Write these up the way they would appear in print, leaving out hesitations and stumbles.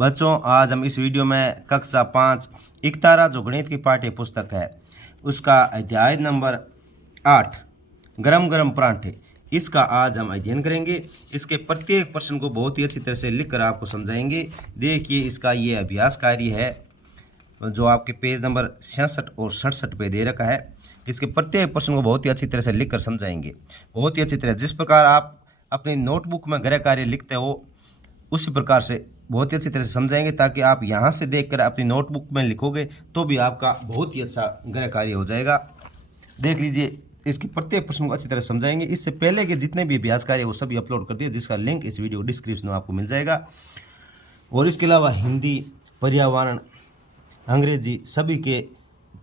बच्चों, आज हम इस वीडियो में कक्षा 5 एकतारा जो गणित की पाठ्य पुस्तक है उसका अध्याय नंबर 8 गरम गरम परांठे, इसका आज हम अध्ययन करेंगे। इसके प्रत्येक प्रश्न को बहुत ही अच्छी तरह से लिखकर आपको समझाएंगे। देखिए, इसका ये अभ्यास कार्य है जो आपके पेज नंबर 66 और 67 पे दे रखा है। इसके प्रत्येक प्रश्न को बहुत ही अच्छी तरह से लिखकर समझाएंगे, बहुत ही अच्छी तरह। जिस प्रकार आप अपनी नोटबुक में गृह कार्य लिखते हो उसी प्रकार से बहुत ही अच्छी तरह से समझाएंगे, ताकि आप यहाँ से देखकर अपनी नोटबुक में लिखोगे तो भी आपका बहुत ही अच्छा गृह कार्य हो जाएगा। देख लीजिए, इसके प्रत्येक प्रश्न को अच्छी तरह समझाएंगे। इससे पहले के जितने भी अभ्यास कार्य वो सभी अपलोड कर दिए, जिसका लिंक इस वीडियो डिस्क्रिप्शन में आपको मिल जाएगा। और इसके अलावा हिंदी, पर्यावरण, अंग्रेजी सभी के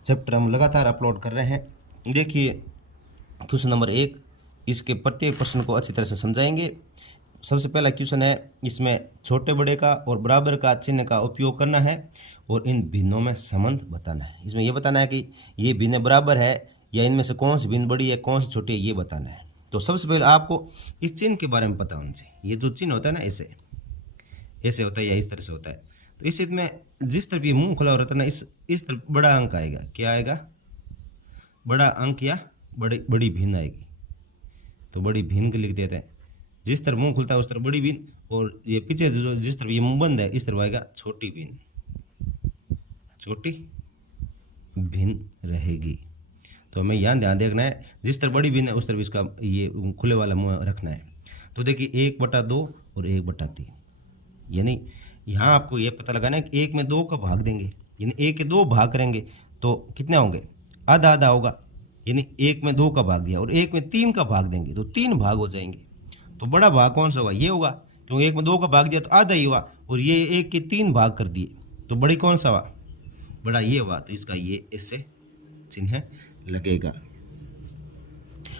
चैप्टर हम लगातार अपलोड कर रहे हैं। देखिए, क्वेश्चन नंबर 1, इसके प्रत्येक प्रश्न को अच्छी तरह से समझाएंगे। सबसे पहला क्वेश्चन है, इसमें छोटे बड़े का और बराबर का चिन्ह का उपयोग करना है और इन भिन्नों में संबंध बताना है। इसमें यह बताना है कि ये भिन्न बराबर है या इनमें से कौन सी भिन्न बड़ी है, कौन सी छोटी है, ये बताना है। तो सबसे पहले आपको इस चिन्ह के बारे में पता होना चाहिए। ये जो चिन्ह होता है ना, ऐसे ऐसे होता है या इस तरह से होता है। तो इस चिन्ह में जिस तरफ ये मुंह खुला हो रहता है ना, इस तरफ बड़ा अंक आएगा। क्या आएगा? बड़ा अंक या बड़ी भिन्न आएगी। तो बड़ी भिन्न लिख देते हैं। जिस तरफ मुंह खुलता है उस तरफ बड़ी भिन्न, और ये पीछे जो जिस तरफ ये मुंह बंद है इस तरफ आएगा छोटी भिन्न। छोटी भिन्न रहेगी। तो हमें यहाँ ध्यान देखना है, जिस तरफ बड़ी भिन्न है उस तरफ इसका ये खुले वाला मुंह रखना है। तो देखिए, 1/2 और 1/3, यानी यहाँ आपको ये पता लगाना है कि 1 में 2 का भाग देंगे, यानी 1 के 2 भाग करेंगे तो कितने होंगे? आधा आधा होगा। यानी 1 में 2 का भाग दिया और 1 में 3 का भाग देंगे तो 3 भाग हो जाएंगे। तो बड़ा भाग कौन सा होगा? ये होगा, क्योंकि 1 में 2 का भाग दिया तो आधा ही हुआ, और ये 1 के 3 भाग कर दिए तो बड़ी कौन सा हुआ? बड़ा ये हुआ। तो इसका ये इससे चिन्ह लगेगा।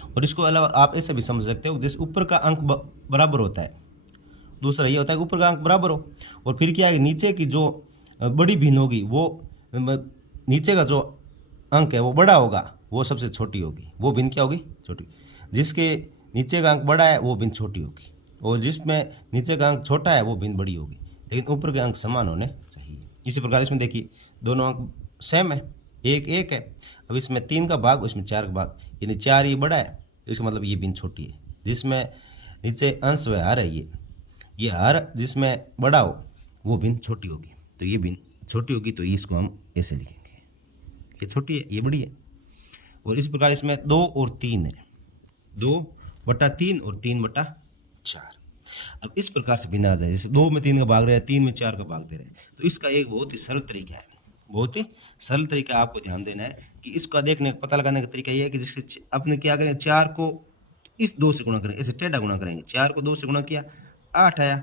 और इसको अलावा आप ऐसे भी समझ सकते हो, जैसे ऊपर का अंक बराबर होता है, दूसरा ये होता है कि ऊपर का अंक बराबर हो और फिर क्या है, नीचे की जो बड़ी भिन्न होगी वो नीचे का जो अंक है वो बड़ा होगा, वो सबसे छोटी होगी। वो भिन्न क्या होगी? छोटी। जिसके नीचे का अंक बड़ा है वो भिन्न छोटी होगी, और जिसमें नीचे का अंक छोटा है वो भिन्न बड़ी होगी, लेकिन ऊपर के अंक समान होने चाहिए। इसी प्रकार इसमें देखिए, दोनों अंक सेम है, 1 1 है। अब इसमें 3 का भाग, इसमें 4 का भाग, यानी 4 ये बड़ा है, तो इसका मतलब ये भिन्न छोटी है। जिसमें नीचे अंश व हर है, ये हर जिसमें बड़ा हो वो भिन्न छोटी होगी। तो ये भिन्न छोटी होगी, तो इसको हम ऐसे लिखेंगे, ये छोटी है, ये बड़ी है। और इस प्रकार इसमें 2 और 3 है, 2/3 और 3/4। अब इस प्रकार से भिन्न आ जाए, जैसे 2 में 3 का भाग रहे हैं, 3 में 4 का भाग दे रहे हैं। तो इसका एक बहुत ही सरल तरीका है, बहुत ही सरल तरीका आपको ध्यान देना है कि इसका देखने पता लगाने का तरीका ये है कि जैसे अपने क्या करें, 4 को इस 2 से गुणा करें, ऐसे टेढ़ा गुणा करेंगे। 4 को 2 से गुणा किया 8 आया,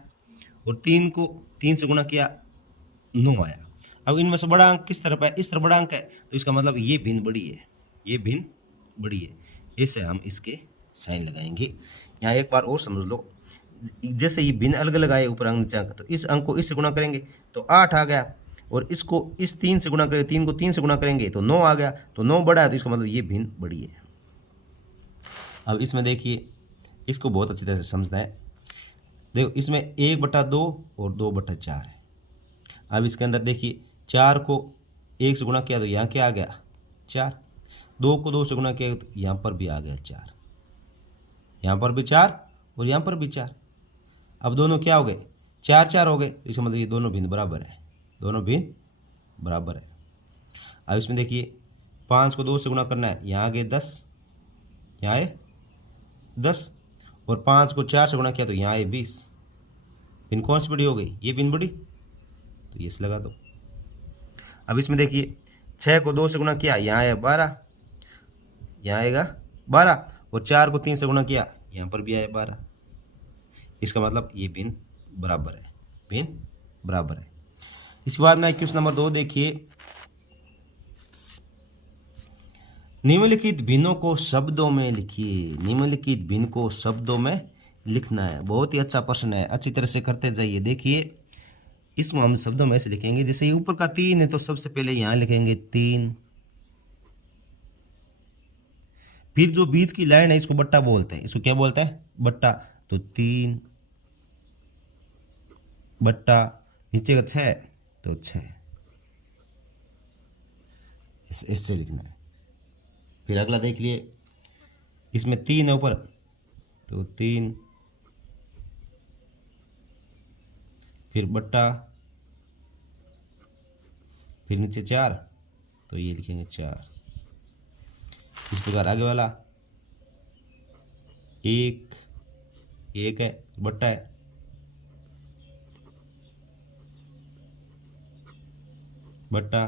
और 3 को 3 से गुणा किया 9 आया। अब इनमें से बड़ा अंक किस तरफ है? इस तरफ बड़ा अंक है, तो इसका मतलब ये भिन्न बड़ी है, ये भिन्न बड़ी है। ऐसे हम इसके साइन लगाएंगे। यहाँ एक बार और समझ लो, जैसे ये भिन्न अलग अलग आए ऊपर अंक नीचे अंक, तो इस अंक को इससे गुणा करेंगे तो 8 आ गया, और इसको इस 3 से गुणा करेंगे, 3 को 3 से गुणा करेंगे तो 9 आ गया। तो 9 बड़ा है, तो इसका मतलब ये भिन्न बड़ी है। अब इसमें देखिए, इसको बहुत अच्छी तरह से समझना है। देखो, इसमें 1/2 और 2/4 है। अब इसके अंदर देखिए, 4 को 1 से गुणा किया तो यहाँ क्या आ गया? 4। 2 को 2 से गुणा किया तो यहाँ पर भी आ गया 4, यहाँ पर भी 4 और यहाँ पर भी 4। अब दोनों क्या हो गए? 4 4 हो गए, तो इसका मतलब ये दोनों भिन्न बराबर है, दोनों भिन्न बराबर है। अब इसमें देखिए, 5 को 2 से गुणा करना है, यहाँ आ गए 10, यहाँ आए 10, और 5 को 4 से गुणा किया तो यहाँ आए 20। भिन्न कौन सी बड़ी हो गई? ये भिन्न बड़ी, तो ये लगा दो। अब इसमें देखिए, 6 को 2 से गुणा किया, यहाँ आया 12, यहाँ आएगा 12, और 4 को 3 से गुणा किया, यहाँ पर भी आया 12। इसका मतलब ये भिन्न बराबर है, भिन्न बराबर है। इसके बाद में क्वेश्चन नंबर 2 देखिए, निम्नलिखित भिन्नों को शब्दों में लिखिए। निम्नलिखित भिन्न को शब्दों में लिखना है। बहुत ही अच्छा प्रश्न है, अच्छी तरह से करते जाइए। देखिए, इसको हम शब्दों में ऐसे लिखेंगे, जैसे ये ऊपर का 3 है तो सबसे पहले यहाँ लिखेंगे 3, फिर जो बीच की लाइन है इसको बट्टा बोलते हैं। इसको क्या बोलते हैं? बट्टा। तो 3 बट्टा, नीचे का 6 तो 6 इससे लिखना है। फिर अगला देख लिए, इसमें 3 है ऊपर तो 3, फिर बट्टा, फिर नीचे 4 तो ये लिखेंगे 4। इस प्रकार आगे वाला 1 है, बट्टा है, बट्टा,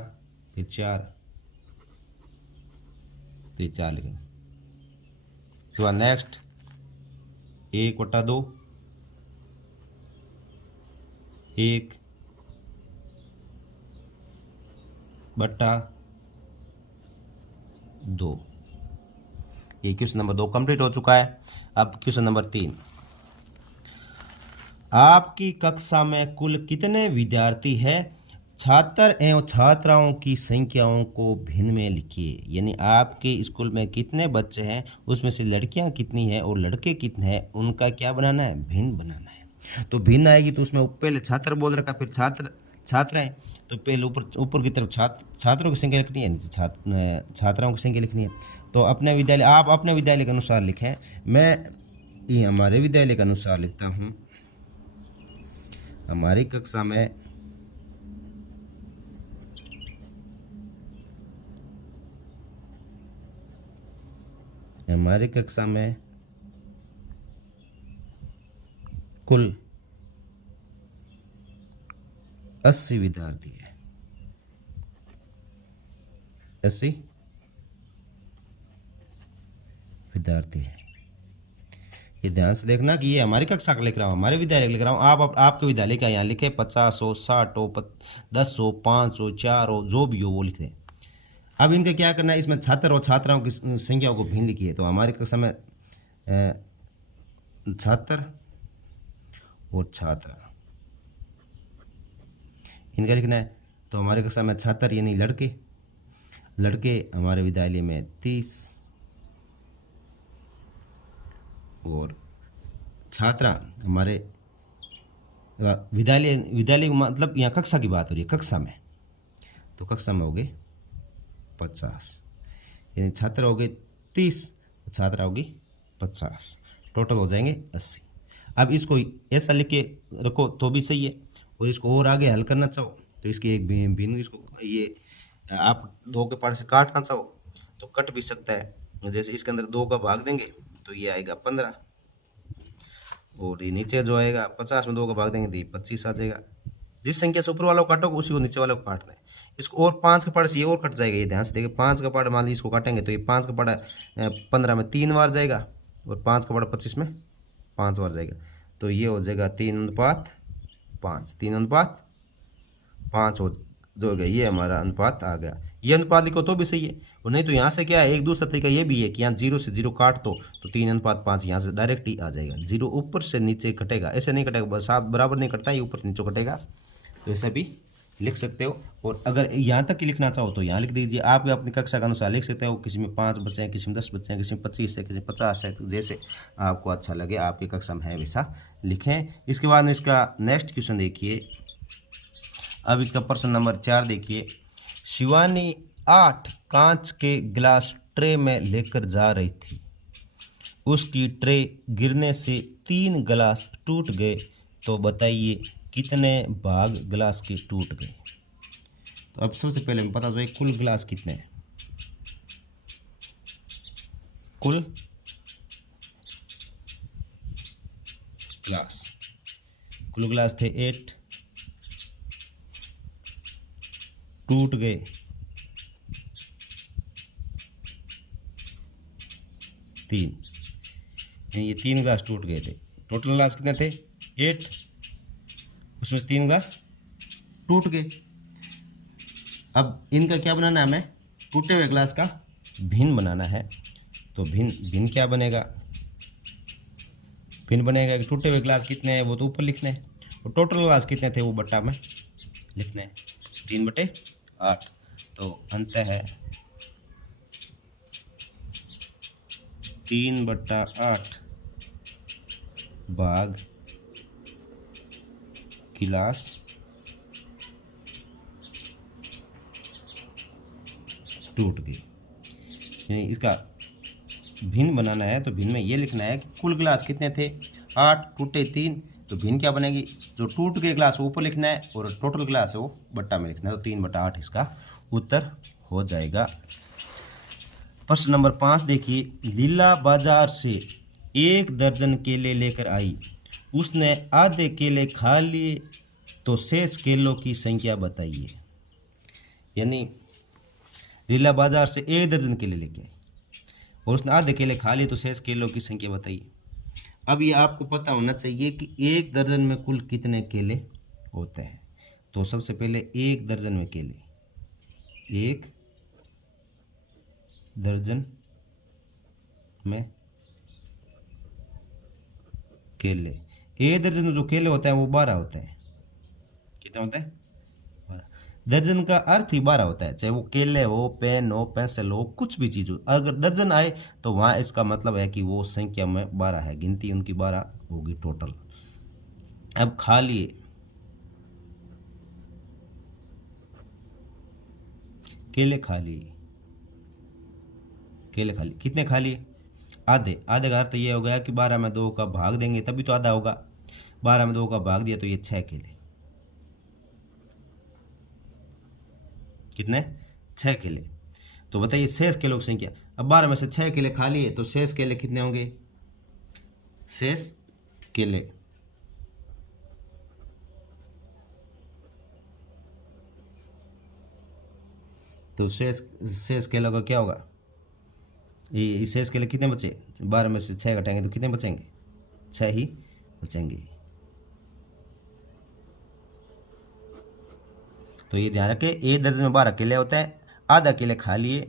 फिर 4 तो ये 4 लिखेंगे। इसके बाद नेक्स्ट 1/2, 1 बट्टा 2। ये क्वेश्चन नंबर 2 कंप्लीट हो चुका है। अब क्वेश्चन नंबर 3, आपकी कक्षा में कुल कितने विद्यार्थी हैं? छात्र एवं छात्राओं की संख्याओं को भिन्न में लिखिए। यानी आपके स्कूल में कितने बच्चे हैं, उसमें से लड़कियां कितनी हैं और लड़के कितने हैं, उनका क्या बनाना है, भिन्न बनाना है। तो भिन्न आएगी तो उसमें पहले छात्र बोल रखा, फिर छात्र हैं तो पहले ऊपर की तरफ छात्रों की संख्या लिखनी है, नीचे छात्राओं की संख्या लिखनी है। तो अपने विद्यालय, आप अपने विद्यालय के अनुसार लिखें, मैं ये हमारे विद्यालय के अनुसार लिखता हूँ। हमारी कक्षा में कुल 80 विद्यार्थी है। 80 विद्यार्थी है। ये ध्यान से देखना कि ये हमारी कक्षा का लिख रहा हूँ, हमारे विद्यालय का लिख रहा हूँ। आप आपके विद्यालय का यहाँ लिखे, 50 हो, 60 हो, 10 हो, 5 हो, 4 हो, जो भी हो वो लिख दें। अब इनका क्या करना है, इसमें छात्र और छात्राओं की संख्या को भिन्न लिखिए। तो हमारी कक्षा में छात्र और छात्रा इनका लिखना है। तो हमारे कक्षा में छात्र यानी लड़के हमारे विद्यालय में 30 और छात्रा हमारे विद्यालय मतलब यहाँ कक्षा की बात हो रही है, कक्षा में तो कक्षा में हो गए 50, यानी छात्र हो गए 30, छात्रा होगी 50, टोटल हो जाएंगे 80। अब इसको ऐसा लिख के रखो तो भी सही है, और इसको और आगे हल करना चाहो तो इसकी एक भिन्न, इसको ये आप 2 के पार्ट से काटना चाहो तो कट भी सकता है। जैसे इसके अंदर 2 का भाग देंगे तो ये आएगा 15, और ये नीचे जो आएगा 50 में 2 का भाग देंगे तो ये 25 आ जाएगा। जिस संख्या से ऊपर वाला को काटोगे उसी को नीचे वाले को काटना है। इसको और 5 का पार्ट से ये और कट जाएगा, ये ध्यान से देखिए। 5 का पार्ट मान लीजिए इसको काटेंगे तो ये 5 का पार्ट 15 में 3 बार जाएगा, और 5 का पार्ट 25 में 5 बार जाएगा। तो ये हो जाएगा 3:5, 3:5 हो जो गया, ये हमारा अनुपात आ गया। ये अनुपात लिखो तो भी सही है, और नहीं तो यहाँ से क्या है, एक दूसरा तरीका ये भी है कि यहाँ 0 से 0 काट दो तो 3:5 यहाँ से डायरेक्ट ही आ जाएगा। 0 ऊपर से नीचे कटेगा, ऐसे नहीं कटेगा, बस आप बराबर नहीं कटता, ये ऊपर से नीचे कटेगा। तो ऐसा भी लिख सकते हो। और अगर यहाँ तक ही लिखना चाहो तो यहाँ लिख दीजिए। आप अपनी कक्षा के अनुसार लिख सकते हो, किसी में 5 बच्चे हैं, किसी में 10 बच्चे हैं, किसी में 25 है, किसी में 50 है, तो जैसे आपको अच्छा लगे आपकी कक्षा में है वैसा लिखें। इसके बाद में इसका नेक्स्ट क्वेश्चन देखिए। अब इसका प्रश्न नंबर 4 देखिए। शिवानी 8 कांच के गिलास ट्रे में लेकर जा रही थी, उसकी ट्रे गिरने से 3 गिलास टूट गए, तो बताइए कितने भाग गिलास के टूट गए। तो अब सबसे पहले हमें पता चले कुल गिलास कितने हैं। कुल गिलास थे 8, टूट गए 3, ये 3 गिलास टूट गए थे। टोटल गिलास कितने थे 8, उसमें से 3 गिलास टूट गए। अब इनका क्या बनाना है, हमें टूटे हुए गिलास का भिन्न बनाना है। तो भिन्न क्या बनेगा, भिन्न बनेगा कि टूटे हुए गिलास कितने हैं वो तो ऊपर लिखने हैं, और टोटल गिलास कितने थे वो बट्टा में लिखने हैं, 3/8। तो अंत है 3/8 भाग गिलास टूट गए। यानी इसका भिन्न बनाना है तो भिन्न में ये लिखना है कि कुल गिलास कितने थे 8, टूटे 3, तो भिन्न क्या बनेगी, जो टूट गए गिलास ऊपर लिखना है और टोटल गिलास है वो बट्टा में लिखना है, तो 3/8 इसका उत्तर हो जाएगा। प्रश्न नंबर 5 देखिए, लीला बाजार से 1 दर्जन केले लेकर आई, उसने आधे केले खा लिए तो शेष केलों की संख्या बताइए। यानी लीला बाजार से 1 दर्जन केले लेके आई और उसने आधे केले खा लिए तो शेष केलों की संख्या बताइए। अब ये आपको पता होना चाहिए कि 1 दर्जन में कुल कितने केले होते हैं। तो सबसे पहले 1 दर्जन में केले, 1 दर्जन में केले, 1 दर्जन में जो केले होते हैं वो 12 होते हैं। कितने होते हैं? 12। दर्जन का अर्थ ही 12 होता है, चाहे वो केले हो, पेन हो, पेंसिल हो, कुछ भी चीज़ हो, अगर दर्जन आए तो वहाँ इसका मतलब है कि वो संख्या में 12 है, गिनती उनकी 12 होगी टोटल। अब खा लिए, केले खा लिए, केले खा लिए, कितने खा लिए? आधे। आधे का अर्थ ये हो गया कि 12 में 2 का भाग देंगे तभी तो आधा होगा। 12 में 2 का भाग दिया तो ये 6 केले। कितने? 6 केले। तो बताइए शेष केलों की संख्या। अब 12 में से 6 केले खा लिए तो शेष केले कितने होंगे? शेष केले तो शेष केलों का क्या होगा? ये शेष केले कितने बचे? 12 में से 6 घटाएंगे तो कितने बचेंगे? 6 ही बचेंगे। तो ये ध्यान रखें, 1 दर्जन में 12 केले होते हैं, आधा केले खा लिए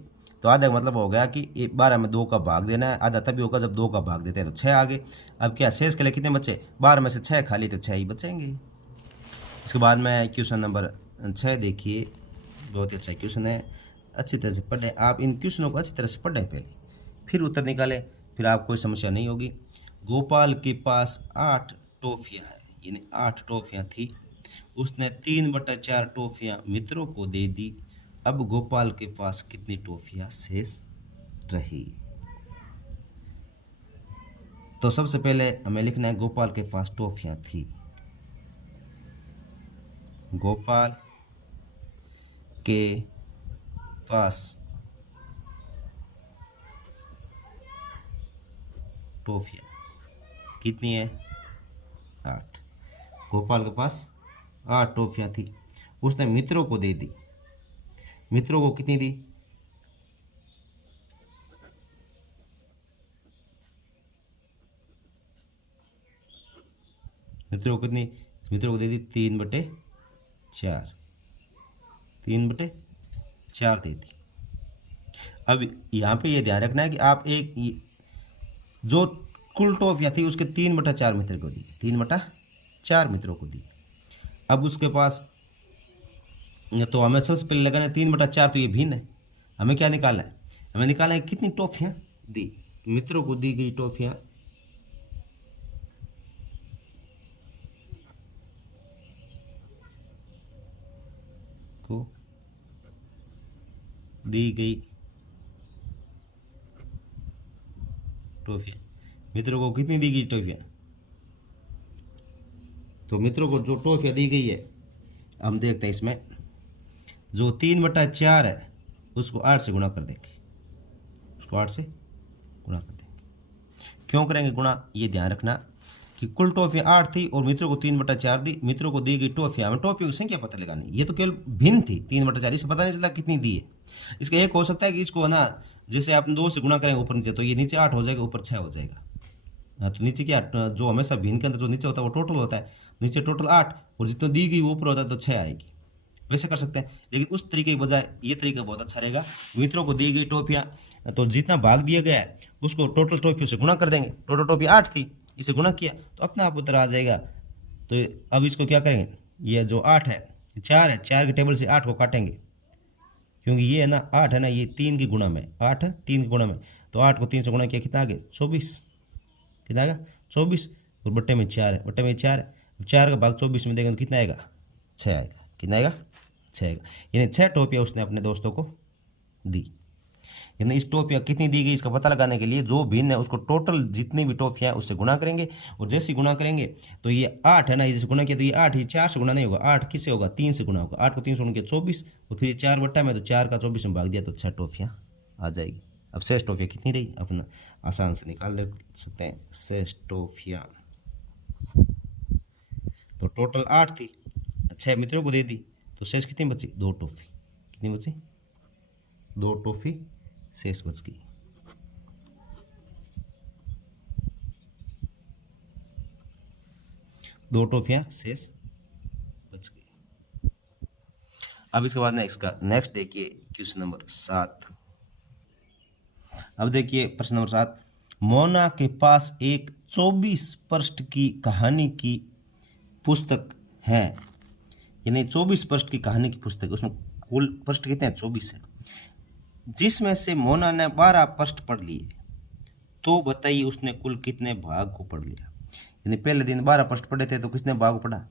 तो आधा मतलब हो गया कि 12 में 2 का भाग देना है, आधा तभी होगा जब 2 का भाग देते हैं तो 6 आ गए। अब क्या शेष केले कितने बचे? 12 में से 6 खा लिए तो 6 ही बचेंगे। इसके बाद में क्वेश्चन नंबर 6 देखिए, बहुत ही अच्छा क्वेश्चन है, अच्छी तरह से पढ़ें आप। इन क्वेश्चनों को अच्छी तरह से पढ़ें पहले, फिर उत्तर निकालें, फिर आप कोई समस्या नहीं होगी। गोपाल के पास 8 टॉफियाँ है, यानी 8 टॉफियाँ थी, उसने 3/4 टॉफियाँ मित्रों को दे दी। अब गोपाल के पास कितनी टॉफियाँ शेष रही? तो सबसे पहले हमें लिखना है गोपाल के पास टॉफियाँ थी। गोपाल के पास टॉफियाँ कितनी है? 8। गोपाल के पास 8 टॉफियाँ थी, उसने मित्रों को दे दी। मित्रों को कितनी दी? मित्रों को कितनी? मित्रों को दे दी 3/4, 3/4 दे दी। अब यहाँ पे ये ध्यान रखना है कि आप जो कुल टॉफियाँ थी उसके 3/4 मित्र को दी, 3/4 मित्रों को दी। अब उसके पास तो हमें सबसे पहले लगाना है 3/4, तो ये भिन्न है, हमें क्या निकालना है? हमें निकालना है कितनी टॉफियाँ दी। मित्रों को दी गई टॉफियाँ को दी गई टॉफियाँ, मित्रों को कितनी दी गई टॉफियाँ? तो मित्रों को जो टॉफियाँ दी गई है हम देखते हैं, इसमें जो 3/4 है उसको 8 से गुणा कर देंगे, उसको 8 से गुणा कर देंगे। क्यों करेंगे गुणा? ये ध्यान रखना कि कुल टॉफियाँ 8 थी और मित्रों को 3/4 दी। मित्रों को दी गई टॉफियाँ, हमें टॉफियों की संख्या पता लगानी, ये तो केवल भिन्न थी 3/4, इसे पता नहीं चलता कितनी दी है। इसका एक हो सकता है कि इसको ना जैसे आप 2 से गुणा करेंगे ऊपर नीचे, तो ये नीचे 8 हो जाएगा, ऊपर 6 हो जाएगा। हाँ, तो नीचे क्या, जो हमेशा भिन्न के अंदर जो नीचे होता है वो टोटल होता है, नीचे टोटल 8 और जितना दी गई वो ऊपर होता है तो 6 आएगी। वैसे कर सकते हैं, लेकिन उस तरीके के बजाय ये तरीका बहुत अच्छा रहेगा। मित्रों को दी गई टॉफियाँ, तो जितना भाग दिया गया है उसको टोटल टॉफियों से गुणा कर देंगे। टोटल टॉफी 8 थी, इसे गुणा किया तो अपने आप उत्तर आ जाएगा। तो अब इसको क्या करेंगे, ये जो 8 है 4 है, 4 के टेबल से 8 को काटेंगे, क्योंकि ये है ना 8 है ना, ये 3 की गुणा में 8 है, 3 की गुणा में, तो 8 को 3 से गुणा किया कितना आ गया? 24। कितना आएगा? 24। और बट्टे में 4 है, बट्टे में 4 है, 4 का भाग 24 में देंगे तो कितना आएगा? 6 आएगा। कितना आएगा? 6 आएगा। यानी 6 टॉफियाँ उसने अपने दोस्तों को दी। यानी इस टॉफियाँ कितनी दी गई इसका पता लगाने के लिए जो भिन्न है उसको टोटल जितनी भी टॉफियाँ उससे गुणा करेंगे, और जैसे गुणा करेंगे तो ये 8 है ना, जैसे गुणा किया तो ये 8, ये 4 से गुणा नहीं होगा, 8 किससे होगा, 3 से गुणा होगा, 8 को 3 से गुणा किया 24, और फिर 4 बट्टा में तो 4 का 24 में भाग दिया तो 6 टॉफियाँ आ जाएगी। अब शेष टॉफियाँ कितनी रही अपना आसान से निकाल सकते हैं, शेष टॉफियाँ तो टोटल 8 थी, 6 मित्रों को दे दी तो शेष कितनी बची, 2 टॉफी, कितनी बची, 2 टॉफी शेष बच गई। दो टॉफियाँ शेष बच गई। अब इसके बाद नेक्स्ट देखिए क्वेश्चन नंबर 7। अब देखिए प्रश्न नंबर 7, मोना के पास एक 24 पृष्ठ की कहानी की पुस्तक है, यानी 24 पृष्ठ की कहानी की पुस्तक, उसमें कुल पृष्ठ कितने हैं, 24 है, जिसमें से मोना ने 12 पृष्ठ पढ़ लिए, तो बताइए उसने कुल कितने भाग को पढ़ लिया। यानी पहले दिन 12 पृष्ठ पढ़े थे तो किसने भाग पढ़ा।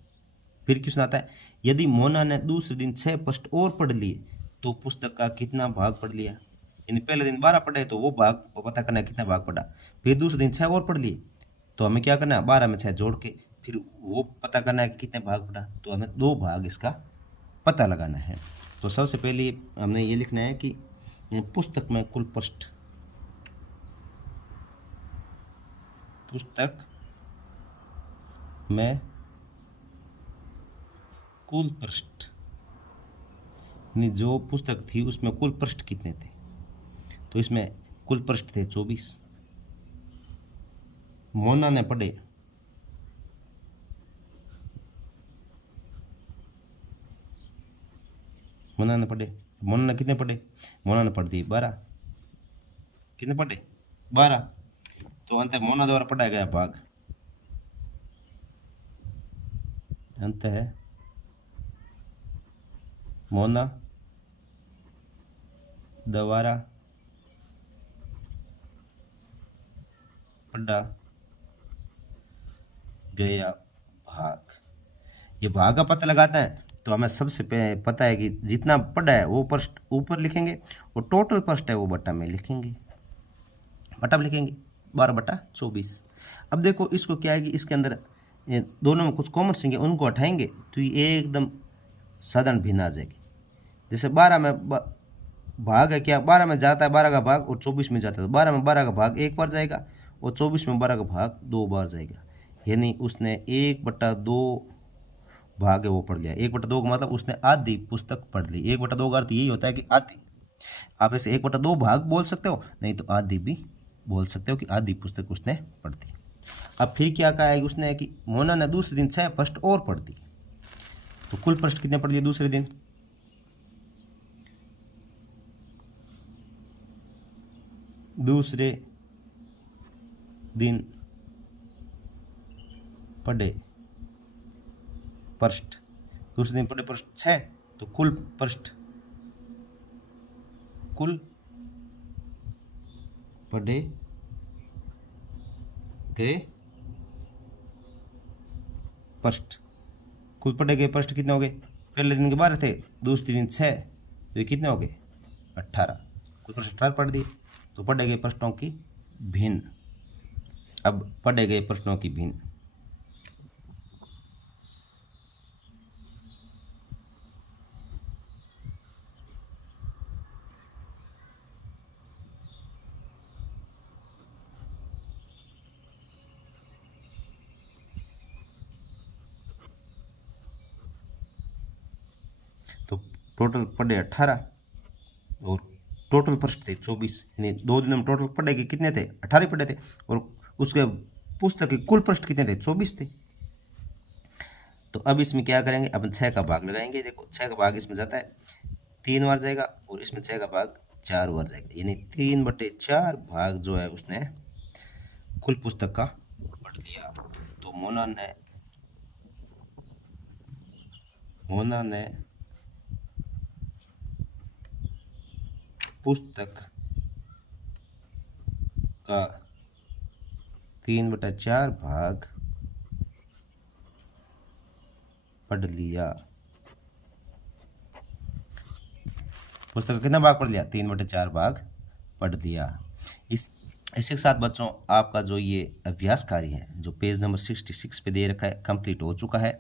फिर क्वेश्चन आता है, यदि मोना ने दूसरे दिन 6 पृष्ठ और पढ़ लिए तो पुस्तक का कितना भाग पढ़ लिया। यानी पहले दिन 12 पढ़े तो वो भाग पता करना है कितना भाग पढ़ा, फिर दूसरे दिन 6 और पढ़ लिए तो हमें क्या करना है, 12 में 6 जोड़ के फिर वो पता करना है कि कितने भाग पढ़ा, तो हमें 2 भाग इसका पता लगाना है। तो सबसे पहले हमने ये लिखना है कि पुस्तक में कुल पृष्ठ, पुस्तक में कुल पृष्ठ, यानी जो पुस्तक थी उसमें कुल पृष्ठ कितने थे, तो इसमें कुल पृष्ठ थे 24। मोना ने पढ़े, मोना ने कितने पढ़े, मोना ने पढ़ दिए 12, कितने पढ़े 12, तो अंत मोना द्वारा पढ़ाया गया भाग, अंत है मोना द्वारा पढ़ा गया भाग। ये भाग का पता लगाता है तो हमें सबसे पता है कि जितना पढ़ा है वो पृष्ठ ऊपर लिखेंगे और टोटल पृष्ठ है वो बट्टा में लिखेंगे, बट्टा में लिखेंगे 12/24। अब देखो इसको क्या है कि इसके अंदर ये दोनों में कुछ कॉमन संख्या उनको हटाएंगे तो ये एकदम साधारण भिन्न आ जाएगी। जैसे 12 में भाग है क्या, 12 में जाता है 12 का भाग और 24 में जाता है, तो 12 में 12 का भाग एक बार जाएगा और 24 में 12 का भाग 2 बार जाएगा, यानी उसने 1/2 भाग है वो पढ़ लिया। 1/2 का मतलब उसने आधी पुस्तक पढ़ ली। 1/2 का अर्थ यही होता है कि आधी, आप ऐसे 1/2 भाग बोल सकते हो, नहीं तो आधी भी बोल सकते हो कि आधी पुस्तक उसने पढ़ दी। अब फिर क्या कहा है उसने कि मोना ने दूसरे दिन 6 पृष्ठ और पढ़ दी, तो कुल पृष्ठ कितने पढ़ दिए दूसरे दिन, दूसरे दिन पढ़े पृष्ठ, दूसरे दिन पढ़े पृष्ठ 6, तो कुल पृष्ठ, कुल पढ़े गए पृष्ठ, कुल पढ़े गए पृष्ठ कितने हो गए, पहले दिन के 12 थे, दूसरे दिन 6, तो ये कितने हो गए 18, कुल पृष्ठ 18 पढ़ दिए। तो पढ़े गए पृष्ठों की भिन्न, अब पढ़े गए प्रश्नों की भिन्न, तो टोटल पढ़े 18 और टोटल पृष्ठ थे 24, यानी 2 दिन में टोटल पढ़े के कितने थे 18 पढ़े थे, और उसके पुस्तक के कुल पृष्ठ कितने थे 24 थे। तो अब इसमें क्या करेंगे, अपन 6 का भाग लगाएंगे। देखो 6 का भाग इसमें जाता है 3 बार जाएगा और इसमें 6 का भाग 4 बार जाएगा, यानी 3/4 भाग जो है उसने कुल पुस्तक का पढ़ लिया। तो मोना ने पुस्तक का 3/4 भाग पढ़ लिया। पुस्तक का कितना भाग पढ़ लिया, 3/4 भाग पढ़ लिया। इसके साथ बच्चों आपका जो ये अभ्यास कार्य है जो पेज नंबर 66 पे दे रखा है कंप्लीट हो चुका है,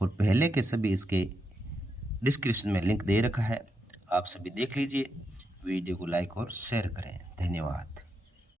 और पहले के सभी इसके डिस्क्रिप्शन में लिंक दे रखा है, आप सभी देख लीजिए। वीडियो को लाइक और शेयर करें। धन्यवाद।